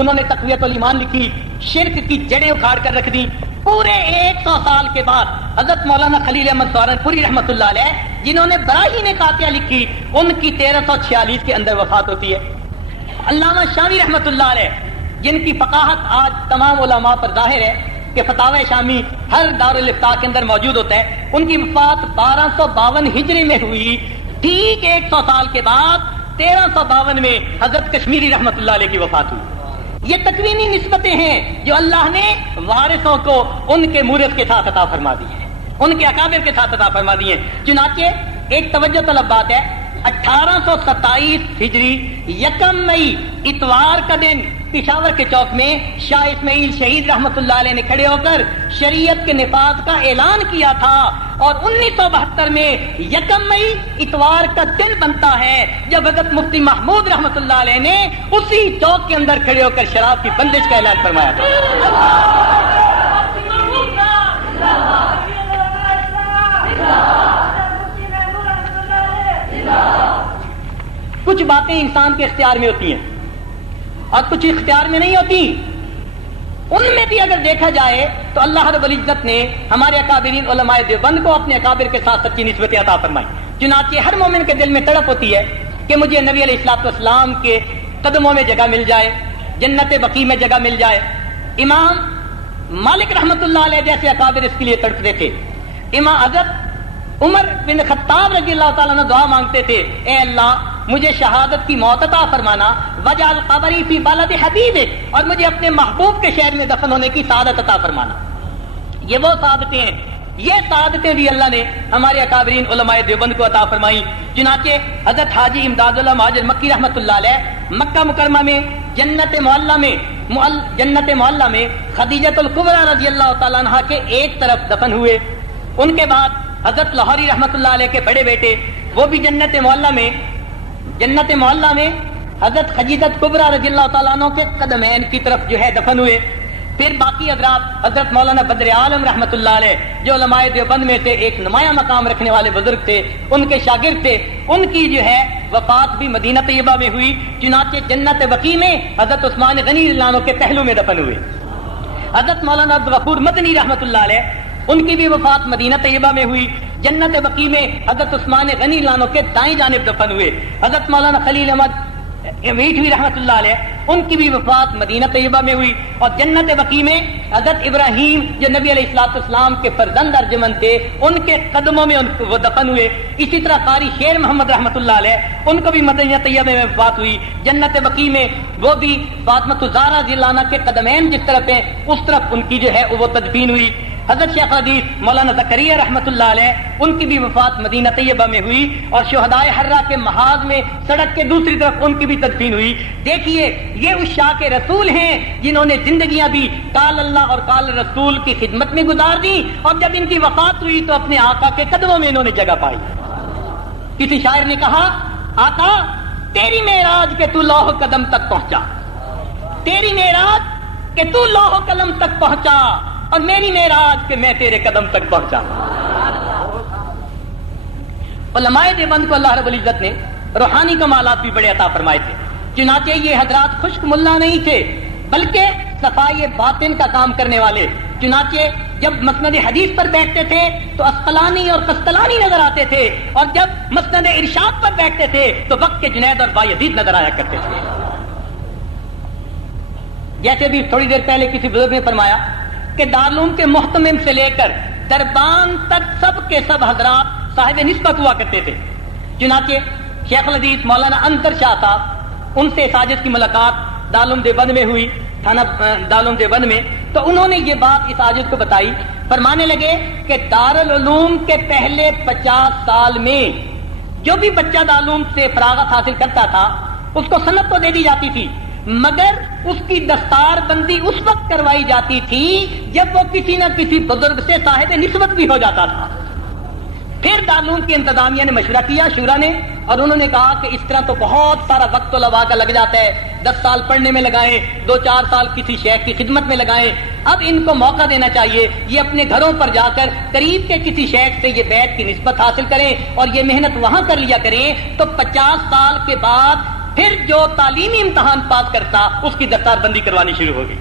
انہوں نے تقویت الایمان لکھی، شرک کی جڑیں اکھاڑ کر رکھ دی۔ پورے 100 سال کے بعد حضرت مولانا خلیل احمد سہارنپوری رحمۃ اللہ علیہ جنہوں نے براہین قاطعہ لکھی، ان کی 1346 کے اندر وفات ہوتی ہے۔ علامہ شامی رحمۃ اللہ علیہ جن کی فقاہت آج تمام علماء پر ظاہر ہے کہ فتاوی شامی ہر دارالافتاء کے اندر موجود ہوتا ہے، ان کی وفات 1252 ہجری میں ہوئی۔ ٹھیک 100 سال کے بعد 1352 میں حضرت کشمیری رحمۃ اللہ علیہ کی وفات ہوئی۔ یہ تکوینی نسبتیں ہیں جو اللہ نے وارثوں کو ان کے مورث کے ساتھ عطا فرما دی ہیں، ان کے اکابر کے ساتھ عطا فرما دی ہیں۔ چنانچہ ایک توجہ طلب بات ہے، 1827 ہجری 1 مئی اتوار کا دن پشاور کے چوک میں شاہ اسماعیل شہید رحمت اللہ علیہ نے کھڑے ہو کر شریعت کے نفاذ کا اعلان کیا تھا، اور 1972 میں 1 مئی اتوار کا دن بنتا ہے جب حضرت مفتی محمود رحمت اللہ علیہ نے اسی چوک کے اندر کھڑے ہو کر شراب کی بندش کا اعلان فرمایا تھا۔ کچھ باتیں انسان کے اختیار میں ہوتی ہیں اور کچھ اختیار میں نہیں ہوتی۔ ان میں بھی اگر دیکھا جائے تو اللہ رب العزت نے ہمارے اکابرین علماء دیوبند کو اپنے اکابر کے ساتھ سچی نسبت عطا فرمائی۔ چنانچہ ہر مومن کے دل میں تڑپ ہوتی ہے کہ مجھے نبی علیہ الصلوۃ والسلام کے قدموں میں جگہ مل جائے، جنت بقیع میں جگہ مل جائے۔ امام مالک رحمت اللہ علیہ جیسے اکابر اس کے لیے تڑپتے تھے۔ امام حضرت عمر بن خطاب رضی اللہ تعالیٰ عنہ دعا مانگتے تھے، اے اللہ مجھے شہادت کی موت عطا فرمانا، وجعل قبری فی بلد حبیبک، اور مجھے اپنے محبوب کے شہر میں دفن ہونے کی سعادت عطا فرمانا۔ یہ وہ سعادتیں ہیں، یہ سعادتیں بھی اللہ نے ہمارے اکابرین علماء دیوبند کو عطا فرمائی۔ چنانچہ حضرت حاجی امداد اللہ مہاجر مکی رحمت اللہ علیہ مکہ مکرمہ میں جنت معلہ میں خدیجۃ الکبریٰ رضی اللہ تعالیٰ عنہ کے ایک طرف دفن ہوئے۔ ان کے بعد حضرت لاہوری رحمت اللہ علیہ کے بڑے بیٹے وہ بھی جنت معلہ میں حضرت خدیجۃ کبریٰ رضی اللہ تعالیٰ عنہ کے قدمین کی طرف جو ہے دفن ہوئے۔ پھر باقی حضرات حضرت مولانا بدر عالم رحمت اللہ علیہ جو علماء دیوبند میں سے ایک نمایاں مقام رکھنے والے بزرگ تھے، ان کے شاگرد تھے، ان کی جو ہے وفات بھی مدینہ طیبہ میں ہوئی۔ چنانچہ جنت بقیع میں حضرت عثمان غنی رضی اللہ عنہ کے پہلو میں دفن ہوئے۔ حضرت مولانا عبدالغفور مدنی رحمت اللہ علیہ ان کی بھی وفات مدینہ طیبہ میں ہوئی۔ جنت بقیع میں حضرت عثمان غنی رضی اللہ عنہ کے دائیں جانب دفن ہوئے۔ حضرت مولانا خلیل احمد میٹھوی رحمت اللہ علیہ ان کی بھی وفات مدینہ طیبہ میں ہوئی، اور جنت بقیع میں حضرت ابراہیم جو نبی علیہ الصلوۃ والسلام کے فرزند ارجمند تھے، ان کے قدموں میں وہ دفن ہوئے۔ اسی طرح قاری شیر محمد رحمت اللہ علیہ ان کو بھی مدینہ طیبہ میں وفات ہوئی۔ جنت بقیع میں وہ بھی فاطمہ الزہرا رضی اللہ عنہ کے قدمین جس طرف ہیں اس طرف ان کی جو ہے وہ تدفین ہوئی۔ حضرت شیخ حدیث مولانا زکریا رحمت اللہ علیہ ان کی بھی وفات مدینہ طیبہ میں ہوئی، اور شہدائے حرہ کے محاذ میں سڑک کے دوسری طرف ان کی بھی تدفین ہوئی۔ دیکھیے یہ عشاق رسول ہیں جنہوں نے زندگیاں بھی قال اللہ اور قال رسول کی خدمت میں گزار دی، اور جب ان کی وفات ہوئی تو اپنے آقا کے قدموں میں انہوں نے جگہ پائی۔ کسی شاعر نے کہا، آقا تیری معراج کہ تو لوح قدم تک پہنچا، تیری معراج کہ تو لوح قلم تک پہنچا، اور میری معراج کہ میں تیرے قدم تک پہنچا۔ علماء دیوبند کو اللہ رب العزت نے روحانی کمالات بھی بڑے عطا فرمائے تھے۔ چنانچہ یہ حضرات خشک ملا نہیں تھے بلکہ صفائی باطن کا کام کرنے والے۔ چنانچہ جب مسند حدیث پر بیٹھتے تھے تو اسقلانی اور قسطلانی نظر آتے تھے، اور جب مسند ارشاد پر بیٹھتے تھے تو وقت کے جنید اور بایزید نظر آیا کرتے تھے۔ جیسے بھی تھوڑی دیر پہلے کسی بزرگ نے فرمایا کہ دارالعلوم کے محتمم سے لے کر دربان تک سب کے سب حضرات صاحب نسبت ہوا کرتے تھے۔ چنانچہ شیخ الحدیث مولانا انصر شاہ صاحب ان سے ساجد کی ملاقات دارالعلوم دیوبند میں ہوئی، تھانہ دارالعلوم دیوبند میں، تو انہوں نے یہ بات اس ساجد کو بتائی۔ فرمانے لگے کہ دارالعلوم کے پہلے 50 سال میں جو بھی بچہ دارالعلوم سے فراغت حاصل کرتا تھا اس کو سند تو دے دی جاتی تھی، مگر اس کی دستار بندی اس وقت کروائی جاتی تھی جب وہ کسی نہ کسی بزرگ سے صاحب نسبت بھی ہو جاتا تھا۔ پھر دارالعلوم کی انتظامیہ نے مشورہ کیا، شورا نے، اور انہوں نے کہا کہ اس طرح تو بہت سارا وقت و لوا کا لگ جاتا ہے، 10 سال پڑھنے میں لگائیں، 2-4 سال کسی شیخ کی خدمت میں لگائیں، اب ان کو موقع دینا چاہیے، یہ اپنے گھروں پر جا کر قریب کے کسی شیخ سے یہ بیعت کی نسبت حاصل کریں اور یہ محنت وہاں کر لیا کریں، تو 50 سال کے بعد پھر جو تعلیمی امتحان پاس کرتا اس کی دستار بندی کروانی شروع ہو گئی.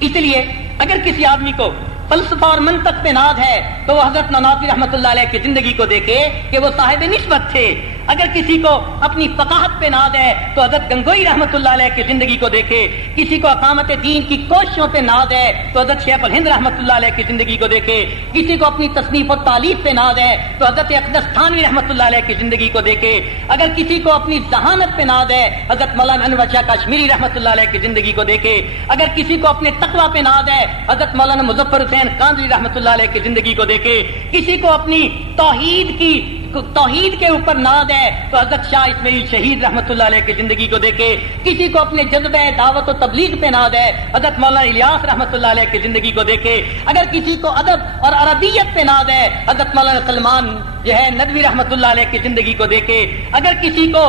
اس لیے اگر کسی آدمی کو فلسفہ اور منطق پہ ناز ہے تو وہ حضرت نانوتوی رحمۃ اللہ علیہ کی زندگی کو دیکھے کہ وہ صاحب نسبت تھے. اگر کسی کو اپنی فقاہت پہ ناز ہے تو حضرت گنگوئی رحمۃ اللہ علیہ کی زندگی کو دیکھے. کسی کو اقامت دین کی کوششوں پہ ناز ہے تو حضرت شیخ الہند رحمۃ اللہ علیہ کی زندگی کو دیکھے. کسی کو اپنی تصنیف و تالیف پہ ناز ہے تو حضرت اقدس تھانوی رحمۃ اللہ علیہ کی زندگی کو دیکھے. اگر کسی کو اپنی ذہانت پہ ناز ہے حضرت مولانا انور شاہ کشمیری رحمۃ اللہ علیہ کی زندگی کو دیکھے. اگر کسی کو اپنے تقویٰ پہ ناز ہے حضرت مولانا مظفر حسین قادری رحمۃ اللہ علیہ کی زندگی کو دیکھے. کسی کو اپنی توحید کے اوپر ناز ہے تو حضرت شاہ اسماعیل شہید رحمۃ اللہ علیہ کی زندگی کو دیکھے. کسی کو اپنے جذبہ دعوت و تبلیغ پہ ناز ہے حضرت مولانا الیاس رحمۃ اللہ علیہ کی زندگی کو دیکھے. اگر کسی کو ادب اور عربیت پہ ناز ہے حضرت مولانا سلمان ندوی رحمۃ اللہ علیہ کی زندگی کو دیکھے. اگر کسی کو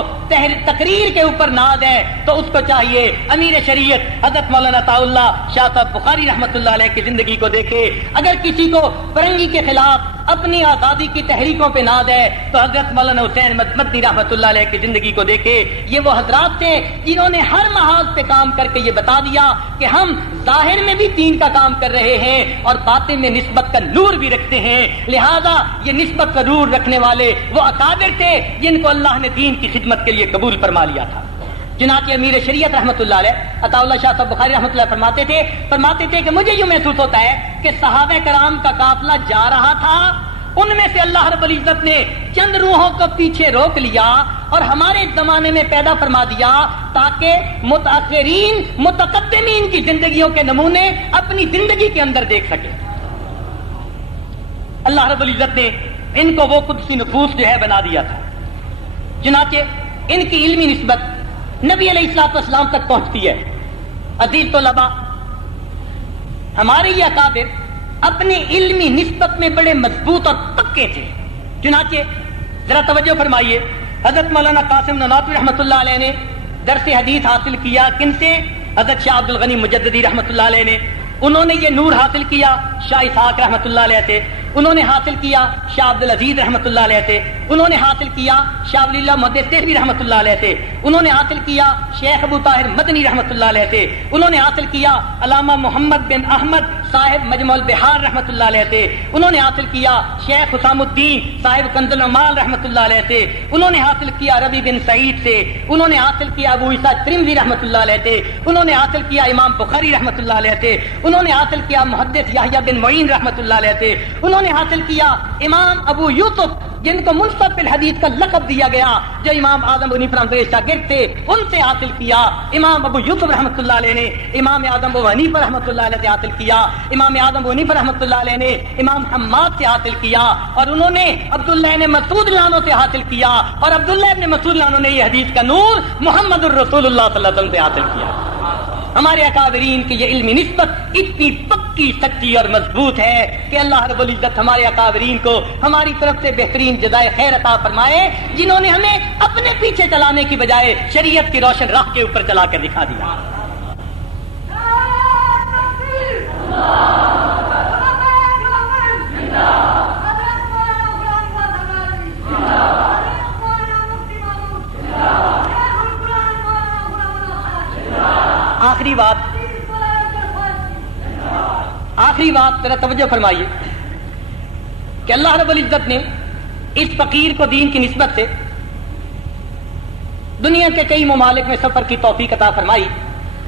تقریر کے اوپر ناز ہے تو اس کو چاہیے امیر شریعت حضرت مولانا عطاء اللہ شاہ صاحب بخاری رحمۃ اللہ علیہ کی زندگی کو دیکھے. اگر کسی کو فرنگی کے خلاف اپنی آزادی کی تحریکوں پہ ناز ہے تو حضرت مولانا حسین مدنی رحمۃ اللہ علیہ کی زندگی کو دیکھے. یہ وہ حضرات تھے جنہوں نے ہر محاذ پہ کام کر کے یہ بتا دیا کہ ہم ظاہر میں بھی دین کا کام کر رہے ہیں اور باطن میں نسبت کا نور بھی رکھتے ہیں. لہذا یہ نسبت کا نور رکھنے والے وہ اکابر تھے جن کو اللہ نے دین کی خدمت کے لیے قبول فرما لیا تھا. چنانچہ امیر شریعت رحمۃ اللہ علیہ عطاء اللہ شاہ صاحب بخاری رحمۃ اللہ فرماتے تھے کہ مجھے یوں محسوس ہوتا ہے کہ صحابہ کرام کا قافلہ جا رہا تھا, ان میں سے اللہ رب العزت نے چند روحوں کو پیچھے روک لیا اور ہمارے زمانے میں پیدا فرما دیا تاکہ متأخرین متقدمین کی زندگیوں کے نمونے اپنی زندگی کے اندر دیکھ سکے. اللہ رب العزت نے ان کو وہ قدسی نفوس بنا دیا تھا. چنانچہ ان کی علمی نسبت نبی علیہ الصلوۃ والسلام تک پہنچتی ہے. عزیز طلباء, ہمارے یہ اکابر اپنی علمی نسبت میں بڑے مضبوط اور پکے تھے. چنانچہ ذرا توجہ فرمائیے, حضرت مولانا قاسم نانوتوی رحمۃ اللہ علیہ نے درس حدیث حاصل کیا کن سے؟ حضرت شاہ عبد الغنی مجددی رحمۃ اللہ علیہ نے. انہوں نے یہ نور حاصل کیا شاہ اسحاق رحمۃ اللہ علیہ سے. انہوں نے حاصل کیا شاہ عبد العزیز رحمۃ اللہ علیہ سے. انہوں نے حاصل کیا شاہ ولی اللہ محدث دہلوی رحمۃ اللہ علیہ سے. انہوں نے حاصل کیا شیخ ابو طاہر مدنی رحمۃ اللہ علیہ سے. انہوں نے حاصل کیا علامہ محمد بن احمد صاحب مجمع البحار رحمۃ اللہ علیہ سے. انہوں نے حاصل کیا شیخ حسام الدین صاحب کنز العمال رحمۃ اللہ علیہ سے. انہوں نے حاصل کیا ربی بن سعید سے. انہوں نے حاصل کیا ابو عیسیٰ ترمذی رحمۃ اللہ علیہ سے. انہوں نے حاصل کیا امام بخاری رحمۃ اللہ علیہ سے. انہوں نے حاصل کیا محدث یحییٰ بن معین رحمۃ اللہ علیہ سے. انہوں نے حاصل کیا امام ابو یوسف جن کو منصف الحدیث کا لقب دیا گیا, جو امام اعظم ابو حنیفہ کے شاگرد تھے, ان سے حاصل کیا. امام ابو یوسف رحمۃ اللہ علیہ نے امام اعظم ابو حنیفہ رحمۃ اللہ علیہ سے حاصل کیا. امام اعظم ابو حنیفہ رحمۃ اللہ علیہ نے امام حماد سے حاصل کیا, اور انہوں نے عبداللہ ابن مسعود لانو سے حاصل کیا, اور عبداللہ ابن مسعود لانو نے یہ حدیث کا نور محمد الرسول اللہ صلی اللہ علیہ وسلم سے حاصل کیا. ہمارے اکابرین کی یہ علمی نسبت اتنی پکی سچی اور مضبوط ہے کہ اللہ رب العزت ہمارے اکابرین کو ہماری طرف سے بہترین جزائے خیر عطا فرمائے, جنہوں نے ہمیں اپنے پیچھے چلانے کی بجائے شریعت کی روشن راہ کے اوپر چلا کر دکھا دیا. آخری بات ذرا توجہ فرمائیے کہ اللہ رب العزت نے اس فقیر کو دین کی نسبت سے دنیا کے کئی ممالک میں سفر کی توفیق عطا فرمائی.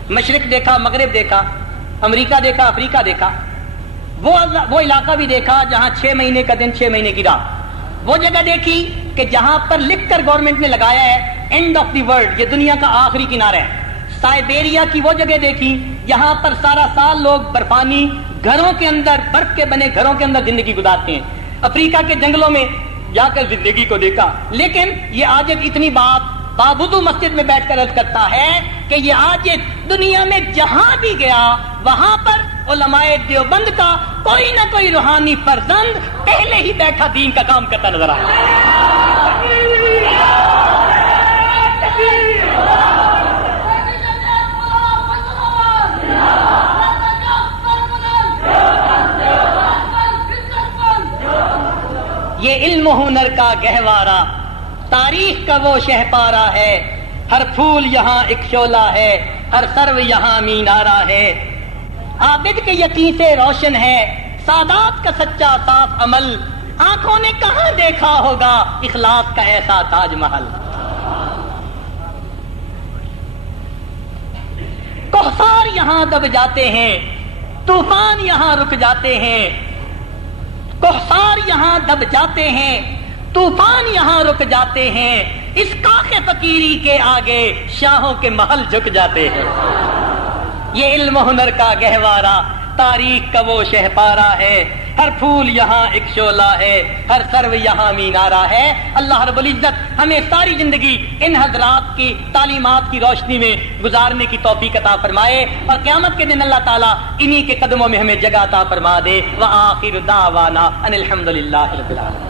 مشرق دیکھا, مغرب دیکھا, امریکہ دیکھا, افریقہ دیکھا, وہ علاقہ بھی دیکھا جہاں 6 مہینے کا دن 6 مہینے کی رات. وہ جگہ دیکھی کہ جہاں پر لکھ کر گورنمنٹ نے لگایا ہے اینڈ آف دی ورلڈ, یہ دنیا کا آخری کنارہ ہے. سائبیریا کی وہ جگہ دیکھی جہاں پر سارا سال لوگ برفانی گھروں کے اندر, برف کے بنے گھروں کے اندر زندگی گزارتے ہیں. افریقہ کے جنگلوں میں جا کر زندگی کو دیکھا. لیکن یہ عاجز اتنی بات بابودو مسجد میں بیٹھ کر عرض کرتا ہے کہ یہ عاجز دنیا میں جہاں بھی گیا وہاں پر علماء دیوبند کا کوئی نہ کوئی روحانی فرزند پہلے ہی بیٹھا دین کا کام کرتا نظر آیا. یہ علم و ہنر کا گہوارہ تاریخ کا وہ شہپارا ہے، ہر پھول یہاں ایک شعلہ ہے، ہر سرو یہاں مینارہ ہے۔ عابد کے یقین سے روشن ہے سادات کا سچا صاف عمل، آنکھوں نے کہاں دیکھا ہوگا اخلاص کا ایسا تاج محل۔ کوثر یہاں دب جاتے ہیں، طوفان یہاں رک جاتے ہیں، کوثر یہاں دب جاتے ہیں، طوفان یہاں رک جاتے ہیں، اس کاخ فقیری کے آگے شاہوں کے محل جھک جاتے ہیں۔ یہ علم و ہنر کا گہوارہ تاریخ کا وہ شہپارہ ہے، ہر پھول یہاں ایک شعلہ ہے، ہر سرو یہاں مینارہ ہے۔ اللہ رب العزت ہمیں ساری زندگی ان حضرات کی تعلیمات کی روشنی میں گزارنے کی توفیق عطا فرمائے، اور قیامت کے دن اللہ تعالیٰ انہی کے قدموں میں ہمیں جگہ عطا فرما دے۔ وآخر دعوانا ان الحمد للہ رب العالمین۔